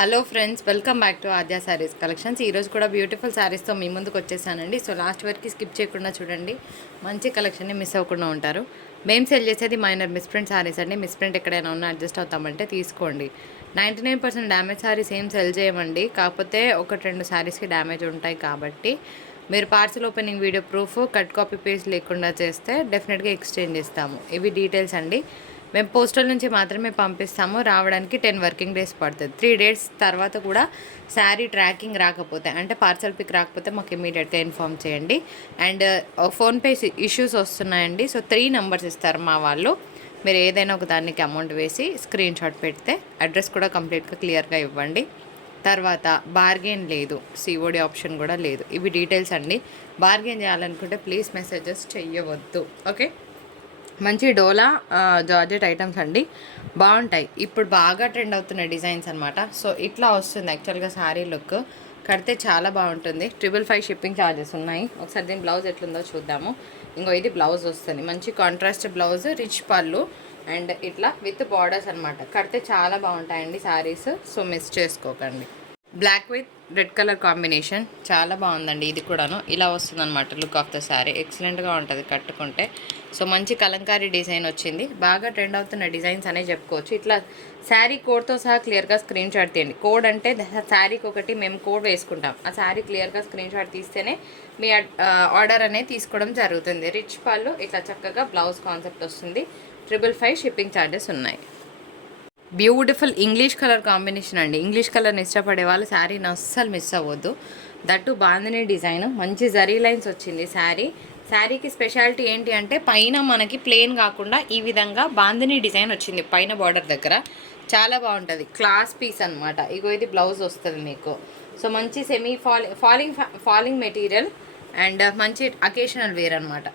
Hello friends, welcome back to Aadya saris collections. ఈరోజు కూడా beautiful శారీస్తో మీ ముందుకు వచ్చేసానండి. సో లాస్ట్ వరకు స్కిప్ చేయకుండా చూడండి, మంచి కలెక్షన్ని మిస్ అవ్వకుండా ఉంటారు. మేము సెల్ చేసేది మైనర్ మిస్ప్రింట్ శారీస్ అండి. మిస్ప్రింట్ ఎక్కడైనా ఉన్నా అడ్జస్ట్ అవుతామంటే తీసుకోండి. 99% డ్యామేజ్ శారీస్ ఏం సెల్ చేయమండి, కాకపోతే ఒకటి రెండు శారీస్కి డ్యామేజ్ ఉంటాయి కాబట్టి మీరు parcel opening video proof cut copy paste లేకుండా చేస్తే డెఫినెట్గా ఎక్స్చేంజ్ ఇస్తాము. ఇవి డీటెయిల్స్ అండి. మేము పోస్టల్ నుంచి మాత్రమే పంపిస్తాము. రావడానికి 10 వర్కింగ్ డేస్ పడుతుంది. 3 డేస్ తర్వాత కూడా శారీ ట్రాకింగ్ రాకపోతే, అంటే పార్సల్ పిక్ రాకపోతే మాకు ఇమీడియట్గా ఇన్ఫామ్ చేయండి. అండ్ ఫోన్పే ఇష్యూస్ వస్తున్నాయండి. సో 3 నెంబర్స్ ఇస్తారు మా వాళ్ళు. మీరు ఏదైనా ఒక దానికి అమౌంట్ వేసి స్క్రీన్ షాట్ పెడితే అడ్రస్ కూడా కంప్లీట్గా క్లియర్గా ఇవ్వండి. తర్వాత బార్గెన్ లేదు, సిఓడి ఆప్షన్ కూడా లేదు. ఇవి డీటెయిల్స్ అండి. బార్గెన్ చేయాలనుకుంటే ప్లీజ్ మెసేజెస్ చెయ్యవద్దు. ఓకే. మంచి డోలా జార్జెట్ ఐటమ్స్ అండి, బాగుంటాయి. ఇప్పుడు బాగా ట్రెండ్ అవుతున్న డిజైన్స్ అనమాట. సో ఇట్లా వస్తుంది యాక్చువల్గా శారీ లుక్. కడితే చాలా బాగుంటుంది. 555 షిప్పింగ్ ఛార్జెస్ ఉన్నాయి. ఒకసారి దీని బ్లౌజ్ ఎట్లుందో చూద్దాము. ఇంకో ఇది బ్లౌజ్ వస్తుంది, మంచి కాంట్రాస్ట్ బ్లౌజ్, రిచ్ పళ్ళు అండ్ ఇట్లా విత్ బార్డర్స్ అనమాట. కడితే చాలా బాగుంటాయండి శారీస్. సో మిస్ చేసుకోకండి. Black with red colour combination చాలా బాగుందండి. ఇది కూడాను ఇలా వస్తుంది అనమాట. లుక్ ఆఫ్ ద శారీ ఎక్సలెంట్గా ఉంటుంది కట్టుకుంటే. సో మంచి కలంకారీ డిజైన్ వచ్చింది. బాగా ట్రెండ్ అవుతున్న డిజైన్స్ అనే చెప్పుకోవచ్చు. ఇట్లా శారీ కోడ్తో సహా క్లియర్గా స్క్రీన్ షాట్ తీయండి. కోడ్ అంటే శారీకి ఒకటి మేము కోడ్ వేసుకుంటాం. ఆ శారీ క్లియర్గా స్క్రీన్ షాట్ తీస్తేనే మీ ఆర్డర్ అనేది తీసుకోవడం జరుగుతుంది. రిచ్ పళ్ళు, ఇట్లా చక్కగా బ్లౌజ్ కాన్సెప్ట్ వస్తుంది. 555 షిప్పింగ్ ఛార్జెస్ ఉన్నాయి. బ్యూటిఫుల్ ఇంగ్లీష్ కలర్ కాంబినేషన్ అండి. ఇంగ్లీష్ కలర్ని ఇష్టపడే వాళ్ళు శారీని అస్సలు మిస్ అవ్వద్దు. దట్టు బాందిని డిజైన్, మంచి జరీ లైన్స్ వచ్చింది శారీకి స్పెషాలిటీ ఏంటి అంటే పైన మనకి ప్లెయిన్ కాకుండా ఈ విధంగా బాందిని డిజైన్ వచ్చింది పైన బార్డర్ దగ్గర. చాలా బాగుంటుంది, క్లాస్ పీస్ అనమాట. ఇగో ఇది బ్లౌజ్ వస్తుంది మీకు. సో మంచి సెమీ ఫాలింగ్ మెటీరియల్ అండ్ మంచి అకేషనల్ వేర్ అనమాట.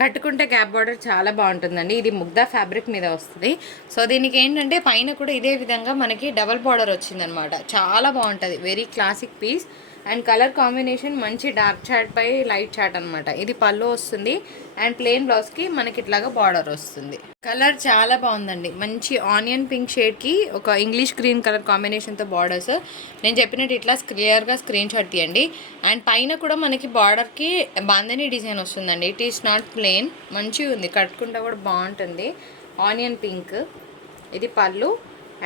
కట్టుకుంటే గ్యాప్ బార్డర్ చాలా బాగుంటుందండి. ఇది ముగ్ధా ఫ్యాబ్రిక్ మీద వస్తుంది. సో దీనికి ఏంటంటే పైన కూడా ఇదే విధంగా మనకి డబల్ బార్డర్ వచ్చిందనమాట. చాలా బాగుంటుంది, very classic piece. And colour combination మంచి డార్క్ చాట్ పై లైట్ చాట్ అనమాట. ఇది పళ్ళు వస్తుంది అండ్ ప్లెయిన్ బ్లౌజ్కి మనకి ఇట్లాగా బార్డర్ వస్తుంది. కలర్ చాలా బాగుందండి. మంచి ఆనియన్ పింక్ షేడ్కి ఒక ఇంగ్లీష్ గ్రీన్ కలర్ కాంబినేషన్తో బార్డర్స్. నేను చెప్పినట్టు ఇట్లా క్లియర్గా స్క్రీన్ షాట్ తీయండి. అండ్ పైన కూడా మనకి బార్డర్కి బాందని డిజైన్ వస్తుందండి. ఇట్ ఈస్ నాట్ ప్లెయిన్, మంచిగా ఉంది, కట్టుకుంటే కూడా బాగుంటుంది. ఆనియన్ పింక్ ఇది పళ్ళు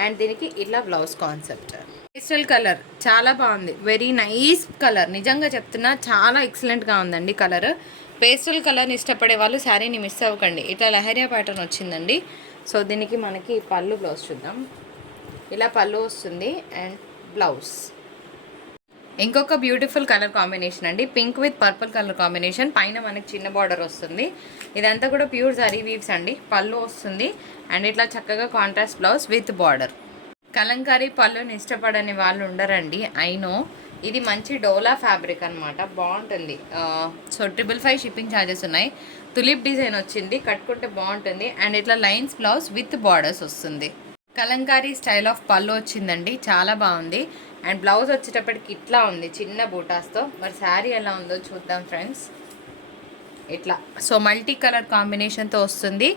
అండ్ దీనికి ఇలా బ్లౌజ్ కాన్సెప్ట్. పేస్టల్ కలర్ చాలా బాగుంది, వెరీ నైస్ కలర్. నిజంగా చెప్తున్నా, చాలా ఎక్సలెంట్గా ఉందండి కలర్. పేస్టల్ కలర్ని ఇష్టపడే వాళ్ళు శారీని మిస్ అవ్వకండి. ఇట్లా లహరియా ప్యాటర్న్ వచ్చిందండి. సో దీనికి మనకి పళ్ళు బ్లౌజ్ చూద్దాం. ఇలా పళ్ళు వస్తుంది అండ్ బ్లౌజ్. ఇంకొక బ్యూటిఫుల్ కలర్ కాంబినేషన్ అండి, pink with purple colour combination. పైన మనకి చిన్న బార్డర్ వస్తుంది. ఇదంతా కూడా ప్యూర్ జరీ వీవ్స్ అండి. పళ్ళు వస్తుంది అండ్ ఇట్లా చక్కగా contrast blouse with border. Kalamkari పళ్ళుని ఇష్టపడని వాళ్ళు ఉండరండి, ఐనో. ఇది మంచి డోలా ఫ్యాబ్రిక్ అనమాట, బాగుంటుంది. సో 555 షిప్పింగ్ ఛార్జెస్ ఉన్నాయి. తులిప్ డిజైన్ వచ్చింది, కట్టుకుంటే బాగుంటుంది. అండ్ ఇట్లా లైన్స్ బ్లౌజ్ విత్ బార్డర్స్ వస్తుంది. కలంకారీ స్టైల్ ఆఫ్ పళ్ళు వచ్చిందండి, చాలా బాగుంది. అండ్ బ్లౌజ్ వచ్చేటప్పటికి ఇట్లా ఉంది చిన్న బూటాస్తో. మరి శారీ ఎలా ఉందో చూద్దాం ఫ్రెండ్స్. ఇట్లా సో మల్టీ కలర్ కాంబినేషన్తో వస్తుంది.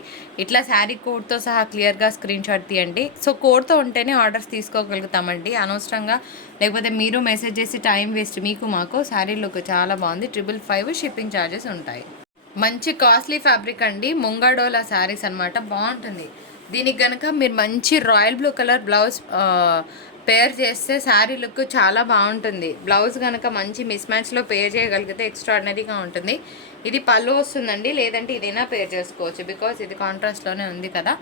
ఇట్లా శారీ కోడ్తో సహా క్లియర్గా స్క్రీన్ షాట్ తీయండి. సో కోడ్తో ఉంటేనే ఆర్డర్స్ తీసుకోగలుగుతామండి, అనవసరంగా లేకపోతే మీరు మెసేజ్ చేసి టైం వేస్ట్ మీకు మాకు. శారీ లుక్ చాలా బాగుంది. 555 షిప్పింగ్ ఛార్జెస్ ఉంటాయి. మంచి కాస్ట్లీ ఫ్యాబ్రిక్ అండి, ముంగాడోలా శారీస్ అనమాట, బాగుంటుంది. దీనికి కనుక మీరు మంచి రాయల్ బ్లూ కలర్ బ్లౌజ్ పేర్ చేస్తే శారీ లుక్ చాలా బాగుంటుంది. బ్లౌజ్ కనుక మంచి మిస్ మ్యాచ్లో పేర్ చేయగలిగితే ఎక్స్ట్రాడినరీగా ఉంటుంది. ఇది పళ్ళు వస్తుందండి, లేదంటే ఇదైనా పేర్ చేసుకోవచ్చు బికాజ్ ఇది కాంట్రాస్ట్లోనే ఉంది కదా.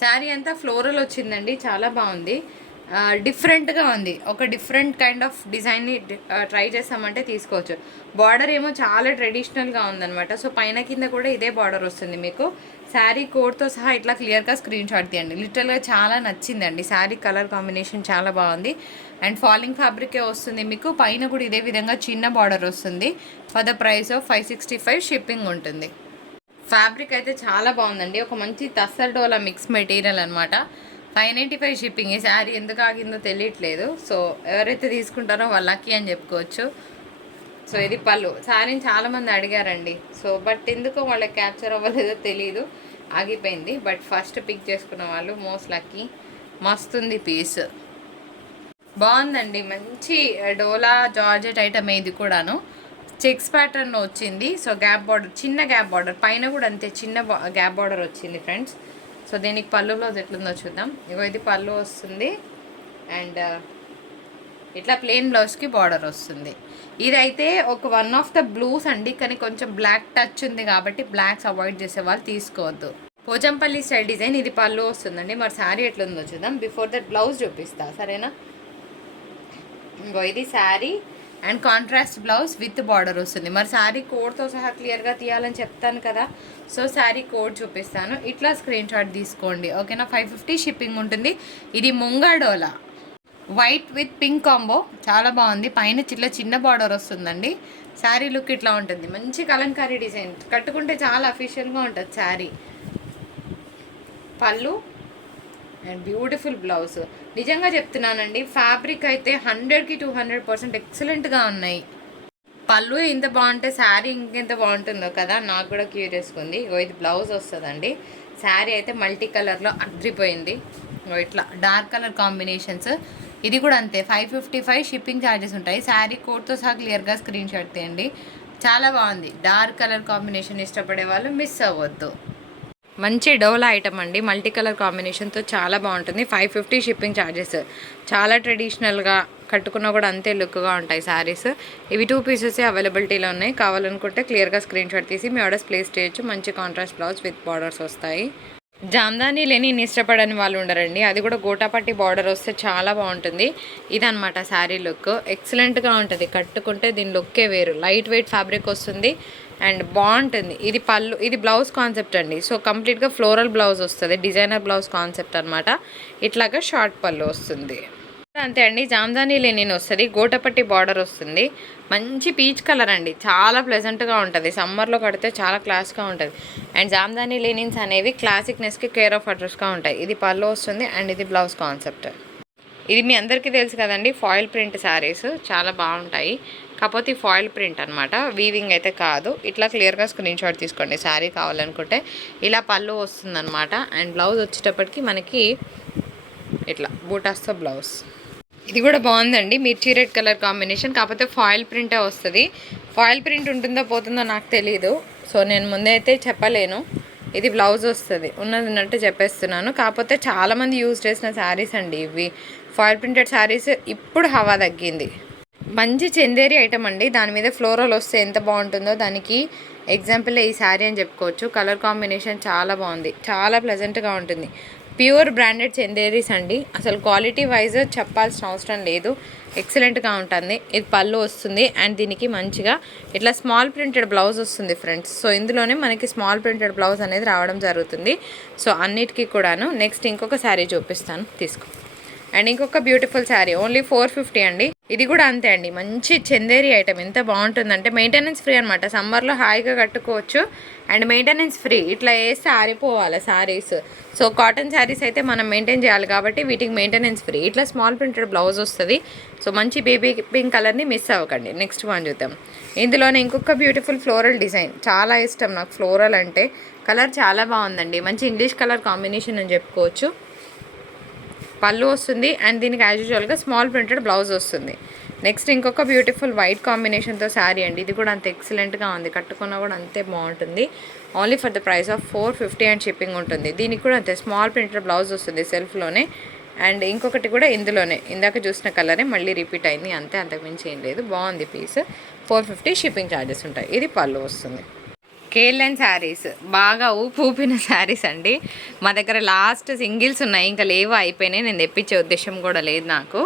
శారీ అంతా ఫ్లోరల్ వచ్చిందండి, చాలా బాగుంది, డిఫరెంట్గా ఉంది. ఒక డిఫరెంట్ కైండ్ ఆఫ్ డిజైన్ని ట్రై చేస్తామంటే తీసుకోవచ్చు. బార్డర్ ఏమో చాలా ట్రెడిషనల్గా ఉందన్నమాట. సో పైన కింద కూడా ఇదే బార్డర్ వస్తుంది మీకు. శారీ కోడ్తో సహా ఇట్లా క్లియర్గా స్క్రీన్ షాట్ తీయండి. లిటరల్గా చాలా నచ్చిందండి. శారీ కలర్ కాంబినేషన్ చాలా బాగుంది అండ్ ఫాలింగ్ ఫ్యాబ్రికే వస్తుంది మీకు. పైన కూడా ఇదే విధంగా చిన్న బార్డర్ వస్తుంది. For the price of 565 shipping ఉంటుంది. ఫ్యాబ్రిక్ అయితే చాలా బాగుందండి, ఒక మంచి తస్సర్ డోలా మిక్స్ మెటీరియల్ అనమాట. 595 షిప్పింగ్. ఈ శారీ ఎందుకు ఆగిందో తెలియట్లేదు. సో ఎవరైతే తీసుకుంటారో వాళ్ళకి అని చెప్పుకోవచ్చు. సో ఇది పళ్ళు. శారీని చాలామంది అడిగారండి. సో బట్ ఎందుకో వాళ్ళకి క్యాప్చర్ అవ్వలేదో తెలీదు, ఆగిపోయింది. బట్ ఫస్ట్ పిక్ చేసుకున్న వాళ్ళు మోస్ట్ లక్కీ. మస్తుంది పీస్. బాగుందండి. మంచి డోలా జార్జెట్ ఐటమ్ ఇది కూడాను. చెక్స్ ప్యాటర్న్లో వచ్చింది. సో గ్యాప్ బార్డర్, చిన్న గ్యాప్ బార్డర్, పైన కూడా అంతే చిన్న గ్యాప్ బార్డర్ వచ్చింది ఫ్రెండ్స్. సో దీనికి పళ్ళు బ్లౌజ్ ఎట్లుందో చూద్దాం. ఇగో ఇది పళ్ళు వస్తుంది అండ్ ఇట్లా ప్లెయిన్ బ్లౌజ్కి బార్డర్ వస్తుంది. ఇదైతే ఒక వన్ ఆఫ్ ద బ్లూస్ అండి, కానీ కొంచెం బ్లాక్ టచ్ ఉంది కాబట్టి బ్లాక్స్ అవాయిడ్ చేసే వాళ్ళు తీసుకోవద్దు. Pochampally style design. ఇది పళ్ళు వస్తుందండి. మరి శారీ ఎట్లుందో చూద్దాం. బిఫోర్ దట్ బ్లౌజ్ చూపిస్తా సరేనా. ఇంకో ఇది sari and contrast blouse with border వస్తుంది. మరి శారీ కోడ్తో సహా క్లియర్గా తీయాలని చెప్తాను కదా, సో శారీ కోడ్ చూపిస్తాను. ఇట్లా స్క్రీన్ షాట్ తీసుకోండి ఓకేనా. 550 షిప్పింగ్ ఉంటుంది. ఇది ముంగాడోలా వైట్ విత్ పింక్ కాంబో, చాలా బాగుంది. పైన చిన్న బార్డర్ వస్తుందండి. శారీ లుక్ ఇట్లా ఉంటుంది. మంచి కలంకారీ డిజైన్, కట్టుకుంటే చాలా అఫీషియల్గా ఉంటుంది శారీ. పళ్ళు అండ్ బ్యూటిఫుల్ బ్లౌజ్. నిజంగా చెప్తున్నానండి, ఫ్యాబ్రిక్ అయితే 100కి 200% ఎక్సలెంట్గా ఉన్నాయి. పళ్ళు ఇంత బాగుంటే శారీ ఇంకెంత బాగుంటుందో కదా, నాకు కూడా క్యూరియస్గా ఉంది. ఇది బ్లౌజ్ వస్తుందండి. శారీ అయితే మల్టీ కలర్లో అద్రిపోయింది. ఇట్లా డార్క్ కలర్ కాంబినేషన్స్. ఇది కూడా అంతే 555 షిప్పింగ్ ఛార్జెస్ ఉంటాయి. శారీ కోడ్తో సహా క్లియర్గా స్క్రీన్ షాట్ తీయండి. చాలా బాగుంది. డార్క్ కలర్ కాంబినేషన్ ఇష్టపడే వాళ్ళు మిస్ అవ్వద్దు. మంచి డోలా ఐటమ్ అండి, మల్టీ కలర్ కాంబినేషన్తో చాలా బాగుంటుంది. 550 షిప్పింగ్ ఛార్జెస్. చాలా ట్రెడిషనల్గా కట్టుకున్నా కూడా అంతే లుక్గా ఉంటాయి శారీస్. ఇవి 2 పీసెస్ అవైలబిలిటీలో ఉన్నాయి. కావాలనుకుంటే క్లియర్గా స్క్రీన్ షాట్ తీసి మీ ఆర్డర్స్ ప్లేస్ చేయొచ్చు. మంచి కాంట్రాస్ట్ బ్లౌజ్ విత్ బార్డర్స్ వస్తాయి. జామ్దాని లేని ఇష్టపడని వాళ్ళు ఉండరండి. అది కూడా గోటాపట్టి బార్డర్ వస్తే చాలా బాగుంటుంది. ఇదనమాట శారీ లుక్. ఎక్సలెంట్గా ఉంటుంది. కట్టుకుంటే దీని లుక్కే వేరు. లైట్ వెయిట్ ఫ్యాబ్రిక్ వస్తుంది అండ్ బాగుంటుంది. ఇది పళ్ళు, ఇది బ్లౌజ్ కాన్సెప్ట్ అండి. సో కంప్లీట్గా ఫ్లోరల్ బ్లౌజ్ వస్తుంది. డిజైనర్ బ్లౌజ్ కాన్సెప్ట్ అనమాట. ఇట్లాగా షార్ట్ పళ్ళు వస్తుంది. అంతే అండి. జామ్దాని లెనిన్ వస్తుంది. గోటపట్టి బార్డర్ వస్తుంది. మంచి పీచ్ కలర్ అండి. చాలా ప్లెజెంట్గా ఉంటుంది. సమ్మర్లో కడితే చాలా క్లాస్గా ఉంటుంది. అండ్ జామ్దాని లెనిన్స్ అనేవి క్లాసిక్నెస్కి కేర్ ఆఫ్ అడ్రస్గా ఉంటాయి. ఇది పళ్ళు వస్తుంది అండ్ ఇది బ్లౌజ్ కాన్సెప్ట్. ఇది మీ అందరికీ తెలుసు కదండి, ఫాయిల్ ప్రింట్ శారీస్ చాలా బాగుంటాయి. కాకపోతే ఫాయిల్ ప్రింట్ అనమాట, వీవింగ్ అయితే కాదు. ఇట్లా క్లియర్గా స్క్రీన్ షాట్ తీసుకోండి శారీ కావాలనుకుంటే. ఇలా పళ్ళు వస్తుందన్నమాట. అండ్ బ్లౌజ్ వచ్చేటప్పటికి మనకి ఇట్లా బూటాస్తో బ్లౌజ్. ఇది కూడా బాగుందండి. మిర్చి రెడ్ కలర్ కాంబినేషన్. కాకపోతే ఫాయిల్ ప్రింటే వస్తుంది. ఫాయిల్ ప్రింట్ ఉంటుందో పోతుందో నాకు తెలీదు, సో నేను ముందే అయితే చెప్పలేను. ఇది బ్లౌజ్ వస్తుంది. ఉన్నట్టు చెప్పేస్తున్నాను. కాకపోతే చాలామంది యూజ్ చేసిన శారీస్ అండి ఇవి. ఫాయిల్ ప్రింటెడ్ శారీస్ ఇప్పుడు హవా తగ్గింది. మంచి చందేరి ఐటమ్ అండి. దాని మీద ఫ్లోరల్ వస్తే ఎంత బాగుంటుందో దానికి ఎగ్జాంపుల్ ఈ శారీ అని చెప్పుకోవచ్చు. కలర్ కాంబినేషన్ చాలా బాగుంది. చాలా ప్లెజెంట్గా ఉంటుంది. ప్యూర్ బ్రాండెడ్ చందేరీస్ అండి. అసలు క్వాలిటీ వైజ్ చెప్పాల్సిన అవసరం లేదు. ఎక్సలెంట్గా ఉంటుంది. ఇది పళ్ళు వస్తుంది అండ్ దీనికి మంచిగా ఇట్లా స్మాల్ ప్రింటెడ్ బ్లౌజ్ వస్తుంది ఫ్రెండ్స్. సో ఇందులోనే మనకి స్మాల్ ప్రింటెడ్ బ్లౌజ్ అనేది రావడం జరుగుతుంది. సో అన్నిటికీ కూడాను. నెక్స్ట్ ఇంకొక శారీ చూపిస్తాను, తీసుకో. అండ్ ఇంకొక బ్యూటిఫుల్ శారీ ఓన్లీ 450 అండి. ఇది కూడా అంతే అండి. మంచి చందేరి ఐటమ్. ఎంత బాగుంటుందంటే మెయింటెనెన్స్ ఫ్రీ అనమాట. సమ్మర్లో హాయిగా కట్టుకోవచ్చు అండ్ మెయింటెనెన్స్ ఫ్రీ. ఇట్లా వేస్తే ఆరిపోవాలి శారీస్. సో కాటన్ శారీస్ అయితే మనం మెయింటైన్ చేయాలి కాబట్టి వీటికి మెయింటెనెన్స్ ఫ్రీ. ఇట్లా స్మాల్ ప్రింటెడ్ బ్లౌజ్ వస్తుంది. సో మంచి బేబీ పింక్ కలర్ని మిస్ అవ్వకండి. నెక్స్ట్ వన్ చూద్దాం. ఇందులోనే ఇంకొక బ్యూటిఫుల్ ఫ్లోరల్ డిజైన్. చాలా ఇష్టం నాకు ఫ్లోరల్ అంటే. కలర్ చాలా బాగుందండి. మంచి ఇంగ్లీష్ కలర్ కాంబినేషన్ అని చెప్పుకోవచ్చు. పళ్ళు వస్తుంది అండ్ దీనికి యాజ్ యూజువల్గా స్మాల్ ప్రింటెడ్ బ్లౌజ్ వస్తుంది. నెక్స్ట్ ఇంకొక బ్యూటిఫుల్ వైట్ కాంబినేషన్తో శారీ అండి. ఇది కూడా అంత ఎక్సలెంట్గా ఉంది. కట్టుకున్నా కూడా అంతే బాగుంటుంది. Only for the price of 450 and shipping ఉంటుంది. దీనికి కూడా అంతే స్మాల్ ప్రింటెడ్ బ్లౌజ్ వస్తుంది సెల్ఫ్లోనే. అండ్ ఇంకొకటి కూడా ఇందులోనే ఇందాక చూసిన కలరే మళ్ళీ రిపీట్ అయింది. అంతే, అంతకుమించి ఏం లేదు. బాగుంది పీస్. 450 షిప్పింగ్ ఛార్జెస్ ఉంటాయి. ఇది పళ్ళు వస్తుంది. కేఎల్ఎన్ శారీస్ బాగా ఊపిన శారీస్ అండి. మా దగ్గర లాస్ట్ సింగిల్స్ ఉన్నాయి, ఇంకా లేవు, అయిపోయినాయి. నేను తెప్పించే ఉద్దేశం కూడా లేదు నాకు.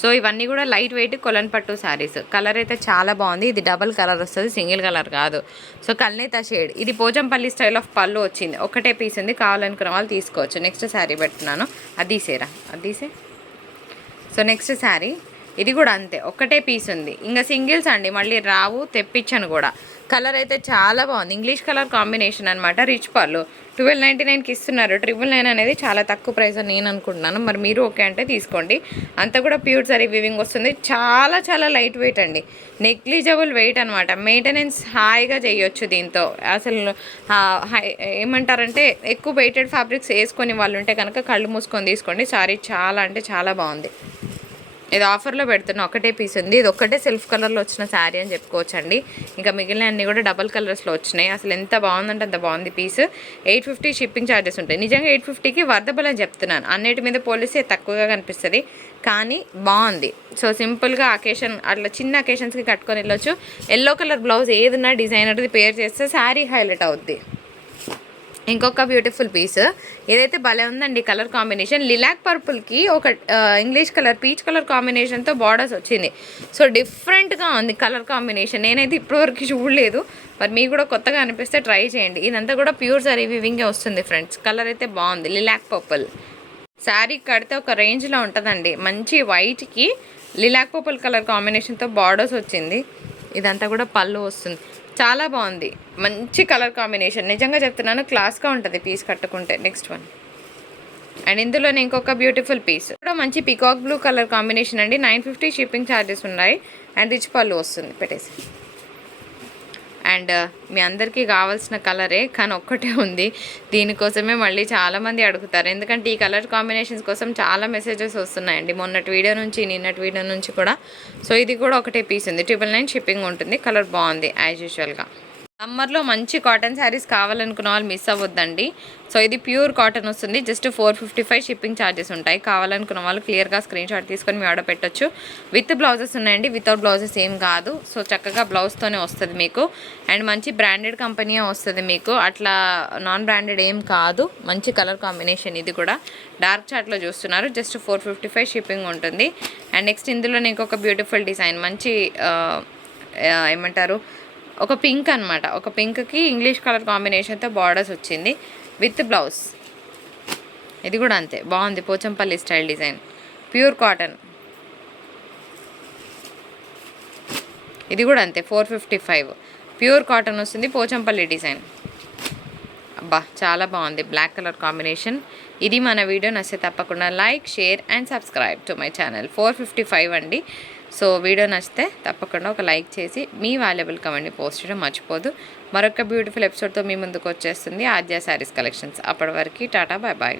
సో ఇవన్నీ కూడా లైట్ వెయిట్ కొలన్ పట్టు శారీస్. కలర్ అయితే చాలా బాగుంది. ఇది డబల్ కలర్ వస్తుంది, సింగిల్ కలర్ కాదు. సో కల్నేత షేడ్. ఇది పోచంపల్లి స్టైల్ ఆఫ్ పళ్ళు వచ్చింది. ఒకటే పీస్ ఉంది, కావాలనుకున్న వాళ్ళు తీసుకోవచ్చు. నెక్స్ట్ శారీ పెట్టున్నాను, అది తీసేరా, అది తీసే. So next sari. ఇది కూడా అంతే, ఒక్కటే పీస్ ఉంది. ఇంకా సింగిల్స్ అండి, మళ్ళీ రావు, తెప్పించాను కూడా. కలర్ అయితే చాలా బాగుంది. ఇంగ్లీష్ కలర్ కాంబినేషన్ అనమాట. రిచ్ పళ్ళు 1299కి ఇస్తున్నారు. 999 అనేది చాలా తక్కువ ప్రైస్ అని నేను అనుకుంటున్నాను. మరి మీరు ఓకే అంటే తీసుకోండి. అంతా కూడా ప్యూర్ జరీ వీవింగ్ వస్తుంది. చాలా చాలా లైట్ వెయిట్ అండి. నెగ్లిజబుల్ వెయిట్ అనమాట. మెయింటెనెన్స్ హాయిగా చేయొచ్చు దీంతో. అసలు ఏమంటారంటే ఎక్కువ వెయిటెడ్ ఫ్యాబ్రిక్స్ వేసుకొని వాళ్ళు ఉంటే కనుక కళ్ళు మూసుకొని తీసుకోండి. సారీ చాలా అంటే చాలా బాగుంది. ఇది ఆఫర్లో పెడుతున్నా, ఒకటే పీస్ ఉంది. ఇది ఒక్కటే సెల్ఫ్ కలర్లో వచ్చిన శారీ అని చెప్పుకోవచ్చండి. ఇంకా మిగిలిన అన్నీ కూడా డబల్ కలర్స్లో వచ్చినాయి. అసలు ఎంత బాగుందంటే అంత బాగుంది పీస్. 850 షిప్పింగ్ ఛార్జెస్ ఉంటాయి. నిజంగా 850కి వర్దబుల్ అని చెప్తున్నాను. అన్నిటి మీద పోలిస్తే తక్కువగా కనిపిస్తుంది, కానీ బాగుంది. సో సింపుల్గా అకేషన్ అట్లా చిన్న అకేషన్స్కి కట్టుకొని వెళ్ళొచ్చు. ఎల్లో కలర్ బ్లౌజ్ ఏదన్నా డిజైనర్ది పేర్ చేస్తే శారీ హైలైట్ అవుద్ది. ఇంకొక బ్యూటిఫుల్ పీస్ ఏదైతే భలే ఉందండి కలర్ కాంబినేషన్. లిలాక్ పర్పుల్కి ఒక ఇంగ్లీష్ కలర్ పీచ్ కలర్ కాంబినేషన్తో బార్డర్స్ వచ్చింది. సో డిఫరెంట్గా ఉంది కలర్ కాంబినేషన్. నేనైతే ఇప్పటివరకు చూడలేదు, మరి మీకు కూడా కొత్తగా అనిపిస్తే ట్రై చేయండి. ఇదంతా కూడా ప్యూర్ జరీ వీవింగే వస్తుంది ఫ్రెండ్స్. కలర్ అయితే బాగుంది, లిలాక్ పర్పుల్. శారీ కడితే ఒక రేంజ్లో ఉంటుందండి. మంచి వైట్కి లిలాక్ పర్పుల్ కలర్ కాంబినేషన్తో బార్డర్స్ వచ్చింది. ఇదంతా కూడా పళ్ళు వస్తుంది. చాలా బాగుంది, మంచి కలర్ కాంబినేషన్. నిజంగా చెప్తున్నాను, క్లాస్గా ఉంటుంది పీస్ కట్టుకుంటే. నెక్స్ట్ వన్, అండ్ ఇందులోనే ఇంకొక బ్యూటిఫుల్ పీస్ కూడా మంచి పికాక్ బ్లూ కలర్ కాంబినేషన్ అండి. 950 షిప్పింగ్ ఛార్జెస్ ఉన్నాయి. అండ్ రిచ్ పళ్ళు వస్తుంది. పెట్టేసి అండ్ మీ అందరికీ కావాల్సిన కలరే, కానీ ఒక్కటే ఉంది. దీనికోసమే మళ్ళీ చాలామంది అడుగుతారు, ఎందుకంటే ఈ కలర్ కాంబినేషన్స్ కోసం చాలా మెసేజెస్ వస్తున్నాయండి మొన్నటి వీడియో నుంచి, నిన్నటి వీడియో నుంచి కూడా. సో ఇది కూడా ఒకటే పీస్ ఉంది. 999 షిప్పింగ్ ఉంటుంది. కలర్ బాగుంది యాజ్ యూజువల్గా. సమ్మర్లో మంచి కాటన్ శారీస్ కావాలనుకున్న వాళ్ళు మిస్ అవ్వద్దండి. సో ఇది ప్యూర్ కాటన్ వస్తుంది. జస్ట్ 455 షిప్పింగ్ ఛార్జెస్ ఉంటాయి. కావాలనుకున్న వాళ్ళు క్లియర్గా స్క్రీన్ షాట్ తీసుకొని మీ ఆర్డర్ పెట్టొచ్చు. విత్ బ్లౌజెస్ ఉన్నాయండి, వితౌట్ బ్లౌజెస్ ఏం కాదు. సో చక్కగా బ్లౌజ్తోనే వస్తుంది మీకు. అండ్ మంచి బ్రాండెడ్ కంపెనీయే వస్తుంది మీకు, అట్లా నాన్ బ్రాండెడ్ ఏం కాదు. మంచి కలర్ కాంబినేషన్. ఇది కూడా డార్క్ చార్ట్లో చూస్తున్నారు. జస్ట్ 455 షిప్పింగ్ ఉంటుంది. అండ్ నెక్స్ట్ ఇందులో ఇంకొక బ్యూటిఫుల్ డిజైన్, మంచి ఏమంటారు, ఒక పింక్ అనమాట. ఒక పింక్కి ఇంగ్లీష్ కలర్ కాంబినేషన్తో బార్డర్స్ వచ్చింది విత్ బ్లౌజ్. ఇది కూడా అంతే బాగుంది, Pochampally style design, pure cotton. ఇది కూడా అంతే 455 ప్యూర్ కాటన్ వస్తుంది, పోచంపల్లి డిజైన్. అబ్బా చాలా బాగుంది, బ్లాక్ కలర్ కాంబినేషన్. ఇది మన వీడియో నచ్చితే తప్పకుండా like, share and subscribe to my channel. 455 అండి. సో వీడియో నచ్చితే తప్పకుండా ఒక లైక్ చేసి మీ వాల్యుబుల్ కమెంట్ని పోస్ట్ చేయడం మర్చిపోదు. మరొక బ్యూటిఫుల్ ఎపిసోడ్తో మీ ముందుకు వచ్చేస్తుంది ఆద్య శారీస్ కలెక్షన్స్. అప్పటి వరకు టాటా, బాయ్ బాయ్.